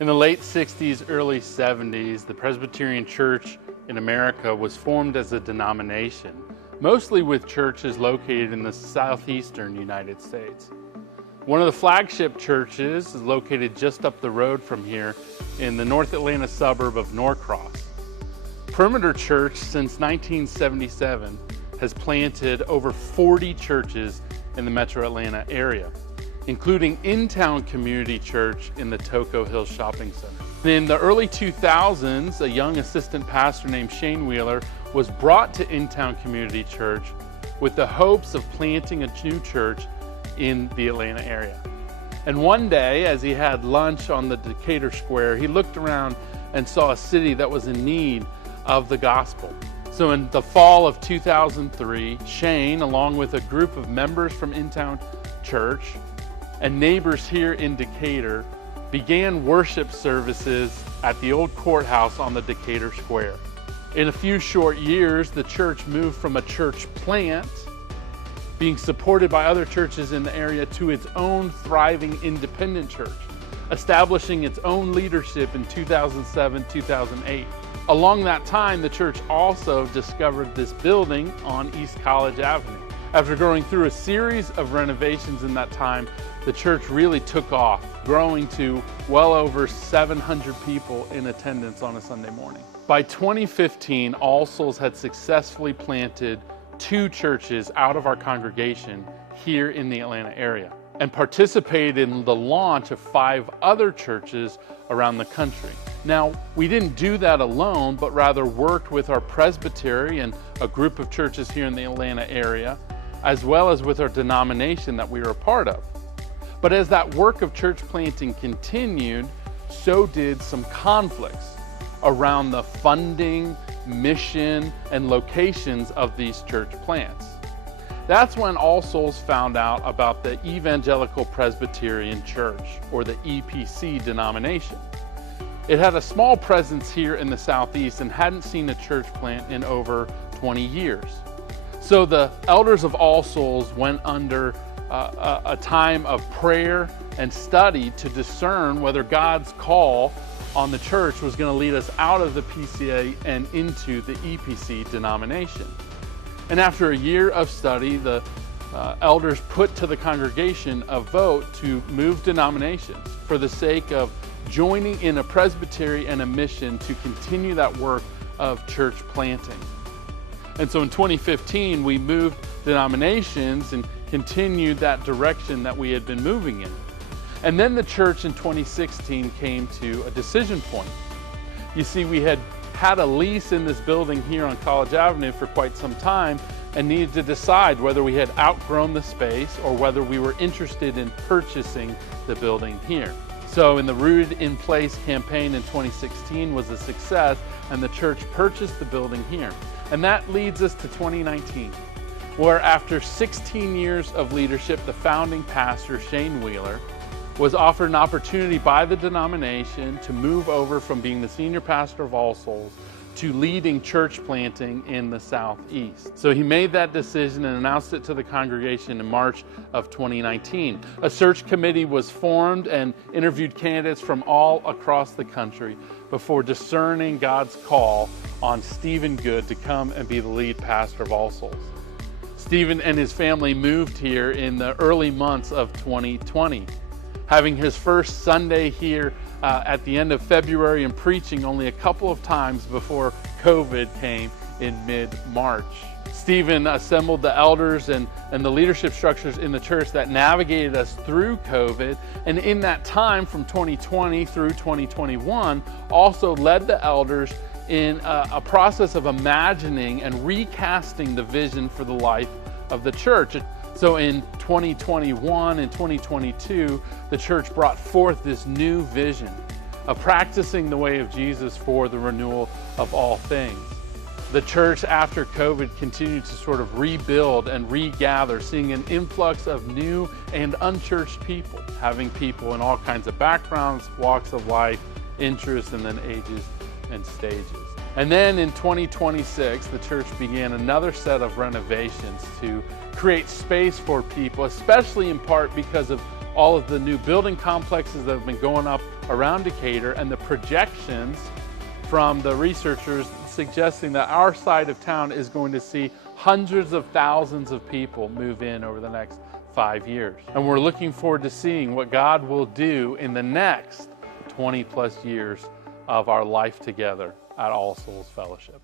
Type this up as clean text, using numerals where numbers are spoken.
In the late 60s, early 70s, the Presbyterian Church in America was formed as a denomination, mostly with churches located in the southeastern United States. One of the flagship churches is located just up the road from here in the North Atlanta suburb of Norcross. Perimeter Church, since 1977, has planted over 40 churches in the metro Atlanta area, including In-Town Community Church in the Toco Hills Shopping Center. In the early 2000s, a young assistant pastor named Shane Wheeler was brought to In-Town Community Church with the hopes of planting a new church in the Atlanta area. And one day, as he had lunch on the Decatur Square, he looked around and saw a city that was in need of the gospel. So in the fall of 2003, Shane, along with a group of members from In-Town Church and neighbors here in Decatur, began worship services at the old courthouse on the Decatur Square. In a few short years, the church moved from a church plant, being supported by other churches in the area, to its own thriving independent church, establishing its own leadership in 2007-2008. Along that time, the church also discovered this building on East College Avenue. After going through a series of renovations in that time, the church really took off, growing to well over 700 people in attendance on a Sunday morning. By 2015, All Souls had successfully planted 2 churches out of our congregation here in the Atlanta area and participated in the launch of 5 other churches around the country. Now, we didn't do that alone, but rather worked with our presbytery and a group of churches here in the Atlanta area, as well as with our denomination that we were a part of. But as that work of church planting continued, so did some conflicts around the funding, mission, and locations of these church plants. That's when All Souls found out about the Evangelical Presbyterian Church, or the EPC denomination. It had a small presence here in the Southeast and hadn't seen a church plant in over 20 years. So the elders of All Souls went under a time of prayer and study to discern whether God's call on the church was going to lead us out of the PCA and into the EPC denomination. And after a year of study, the elders put to the congregation a vote to move denominations for the sake of joining in a presbytery and a mission to continue that work of church planting. And so in 2015, we moved denominations and continued that direction that we had been moving in. And then the church in 2016 came to a decision point. You see, we had a lease in this building here on College Avenue for quite some time and needed to decide whether we had outgrown the space or whether we were interested in purchasing the building here. So in the Rooted in Place campaign in 2016 was a success, and the church purchased the building here. And that leads us to 2019, where after 16 years of leadership, the founding pastor, Shane Wheeler, was offered an opportunity by the denomination to move over from being the senior pastor of All Souls to leading church planting in the Southeast. So he made that decision and announced it to the congregation in March of 2019. A search committee was formed and interviewed candidates from all across the country before discerning God's call on Stephen Good to come and be the lead pastor of All Souls. Stephen and his family moved here in the early months of 2020, having his first Sunday here at the end of February and preaching only a couple of times before COVID came in mid-March. Stephen assembled the elders and the leadership structures in the church that navigated us through COVID, and in that time from 2020 through 2021 also led the elders in a process of imagining and recasting the vision for the life of the church. So in 2021 and 2022, the church brought forth this new vision of practicing the way of Jesus for the renewal of all things. The church after COVID continued to sort of rebuild and regather, seeing an influx of new and unchurched people, having people in all kinds of backgrounds, walks of life, interests, and then ages and stages. And then in 2026, the church began another set of renovations to create space for people, especially in part because of all of the new building complexes that have been going up around Decatur, and the projections from the researchers suggesting that our side of town is going to see hundreds of thousands of people move in over the next 5 years. And we're looking forward to seeing what God will do in the next 20 plus years of our life together at All Souls Fellowship.